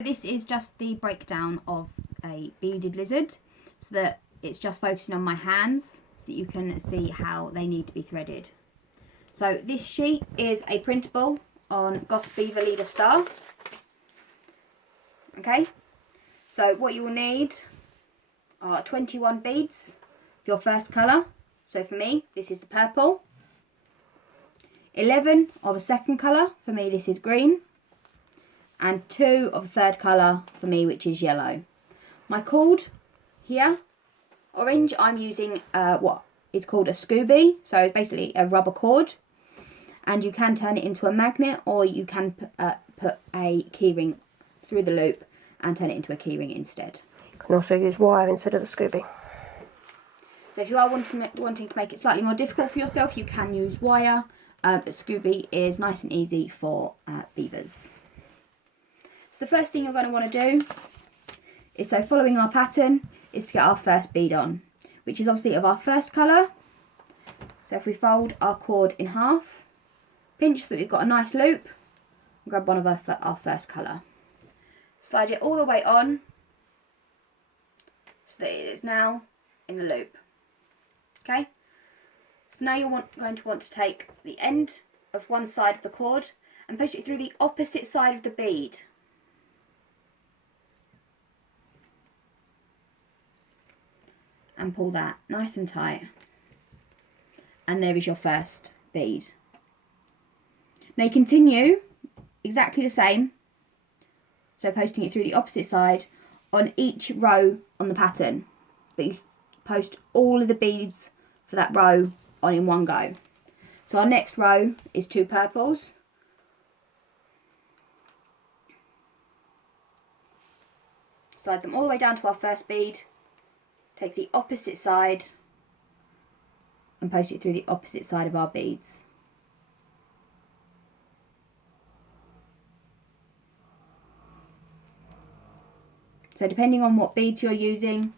This is just the breakdown of a beaded lizard, so that it's just focusing on my hands so that you can see how they need to be threaded. So this sheet is a printable on Goth Beaver Leader Star. Okay, so what you will need are 21 beads, your first colour. So for me, this is the purple. 11 of a second colour, for me this is green. And 2 of a third colour for me, which is yellow. My cord here, orange, I'm using what is called a Scooby. So it's basically a rubber cord. And you can turn it into a magnet, or you can put a keyring through the loop and turn it into a keyring instead. You can also use wire instead of the Scooby. So if you are wanting to make it slightly more difficult for yourself, you can use wire. But Scooby is nice and easy for beavers. So the first thing you're going to want to do is, so following our pattern, is to get our first bead on, which is obviously of our first colour. So if we fold our cord in half, pinch so that we've got a nice loop, and grab one of our first colour. Slide it all the way on so that it is now in the loop. Okay, so now you're going to want to take the end of one side of the cord and push it through the opposite side of the bead. And pull that nice and tight. And there is your first bead. Now you continue exactly the same. So posting it through the opposite side on each row on the pattern. But you post all of the beads for that row on in one go. So our next row is 2 purples. Slide them all the way down to our first bead. Take the opposite side and post it through the opposite side of our beads. So depending on what beads you're using,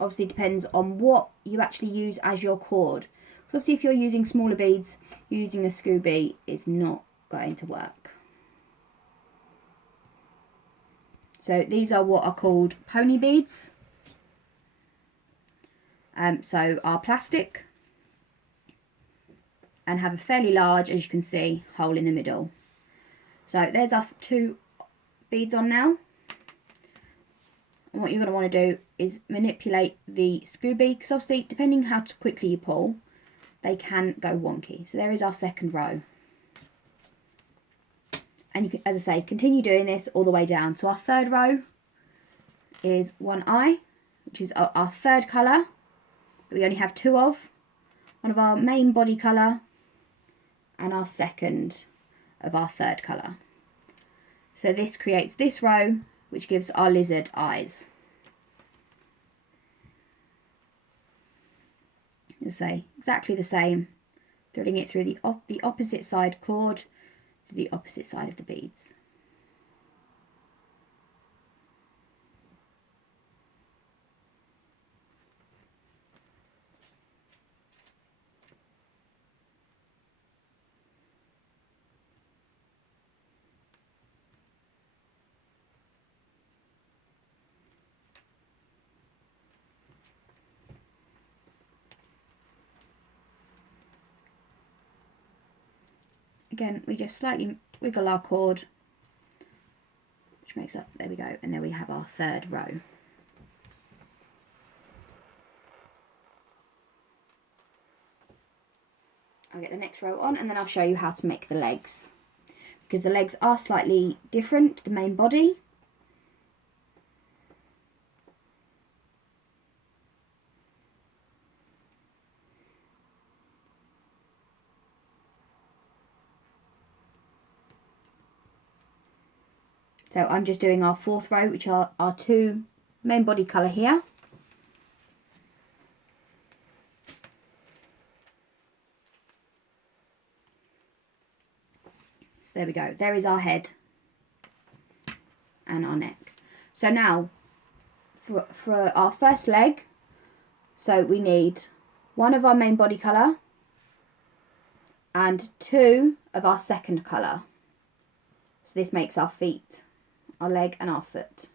obviously depends on what you actually use as your cord. So obviously if you're using smaller beads, using a Scooby is not going to work. So these are what are called pony beads. So are plastic and have a fairly large, as you can see, hole in the middle. So there's us 2 beads on now. And what you're going to want to do is manipulate the Scooby, because obviously depending how quickly you pull, they can go wonky. So there is our second row. And you can, as I say, continue doing this all the way down. So our third row is one eye, which is our third colour that we only have 2 of. One of our main body colour and our second of our third colour. So this creates this row, which gives our lizard eyes. As I say, exactly the same, threading it through the opposite side cord to the opposite side of the beads. Again, we just slightly wiggle our cord, which makes up, there we go, and there we have our third row. I'll get the next row on and then I'll show you how to make the legs, because the legs are slightly different to the main body. So I'm just doing our 4th row, which are our 2 main body colour here. So there we go. There is our head and our neck. So now for our first leg, so we need 1 of our main body colour and 2 of our second colour. So this makes our feet, our leg and our foot.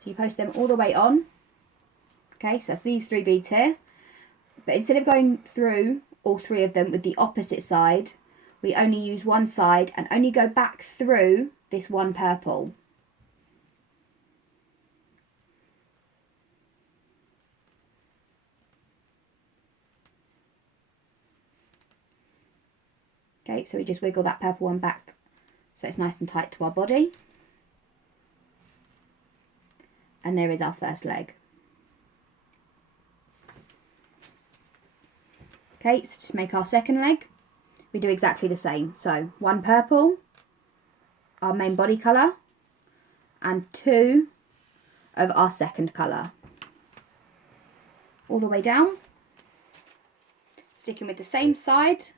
So you post them all the way on. Okay, so that's these 3 beads here. But instead of going through all 3 of them with the opposite side, we only use one side and only go back through this one purple. Okay, so we just wiggle that purple one back so it's nice and tight to our body. And there is our first leg. Okay, so to make our second leg, we do exactly the same. So 1 purple, our main body colour, and 2 of our second colour. All the way down. Sticking with the same side,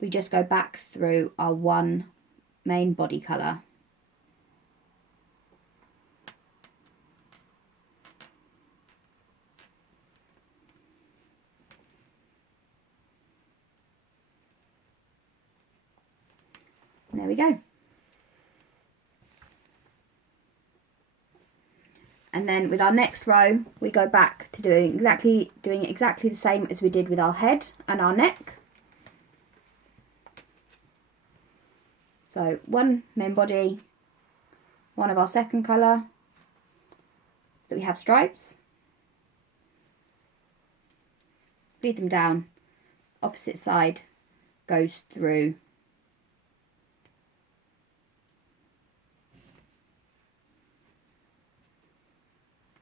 we just go back through our 1 main body colour. And there we go. And then with our next row, we go back to doing exactly the same as we did with our head and our neck. So 1 main body, 1 of our second colour, so that we have stripes. Feed them down, opposite side goes through.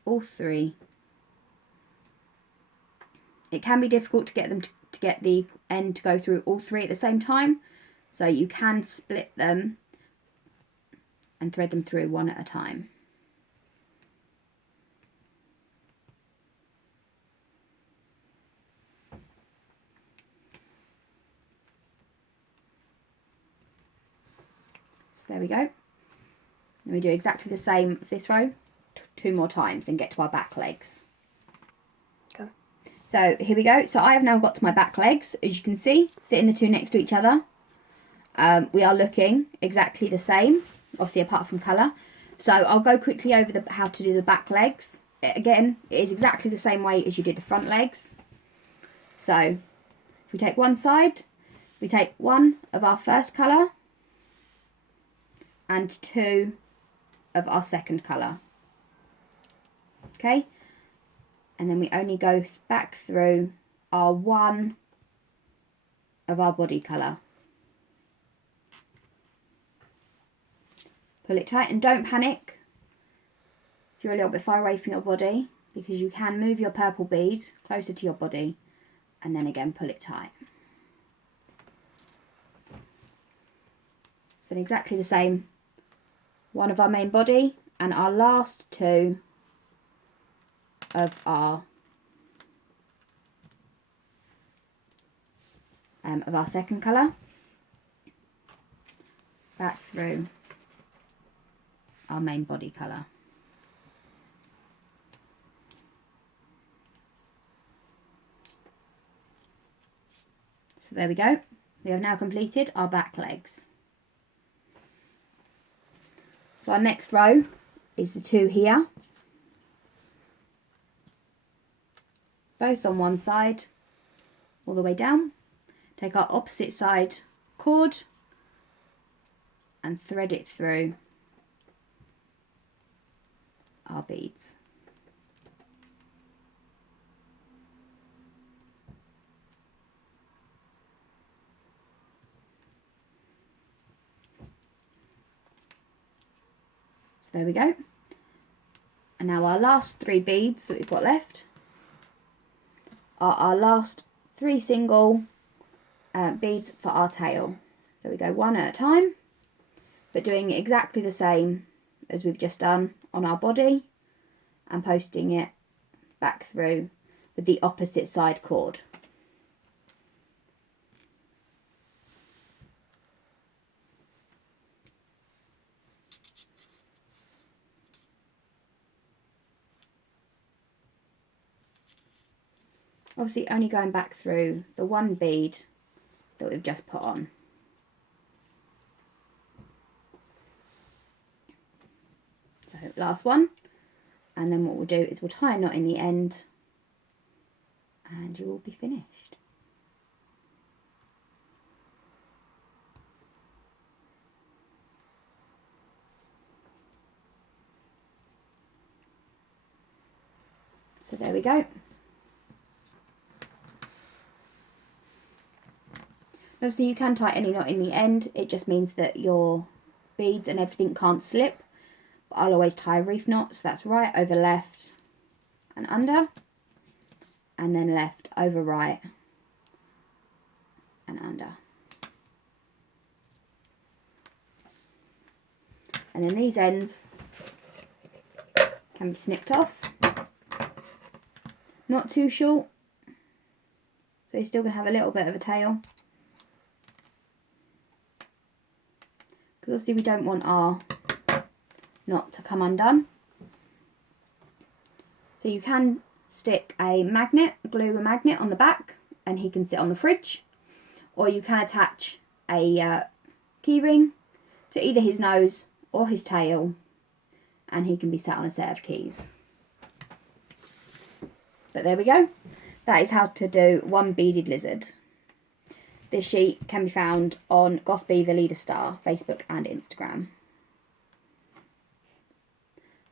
All 3. It can be difficult to get them to get the end to go through all 3 at the same time, so you can split them and thread them through one at a time. So there we go. And we do exactly the same with this row 2 more times and get to our back legs. Okay. So here we go. So I have now got to my back legs. As you can see, sitting the 2 next to each other. We are looking exactly the same, obviously apart from colour. So I'll go quickly over how to do the back legs. Again, it is exactly the same way as you did the front legs. So if we take one side, we take 1 of our first colour and 2 of our second colour. Okay, and then we only go back through our 1 of our body colour. Pull it tight and don't panic if you're a little bit far away from your body, because you can move your purple bead closer to your body and then again pull it tight. So then exactly the same, 1 of our main body and our last 2 of our second colour, back through our main body colour. So there we go. We have now completed our back legs. So our next row is the 2 here, both on one side, all the way down. Take our opposite side cord and thread it through our beads. So there we go. And now our last 3 beads that we've got left are our last 3 single beads for our tail. So we go 1 at a time, but doing exactly the same as we've just done on our body and posting it back through with the opposite side cord. Obviously only going back through the 1 bead that we've just put on. last one. And then what we'll do is we'll tie a knot in the end and you will be finished. So there we go. Obviously you can tie any knot in the end, it just means that your beads and everything can't slip. But I'll always tie a reef knot, so that's right over left and under, and then left over right and under. And then these ends can be snipped off. Not too short, so you're still going to have a little bit of a tail. Because obviously we don't want our knot to come undone. So you can stick a magnet, glue a magnet on the back and he can sit on the fridge. Or you can attach a key ring to either his nose or his tail and he can be sat on a set of keys. But there we go. That is how to do one beaded lizard. This sheet can be found on Goth Beaver Leader Star, Facebook and Instagram.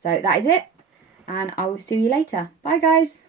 So that is it, and I will see you later. Bye guys.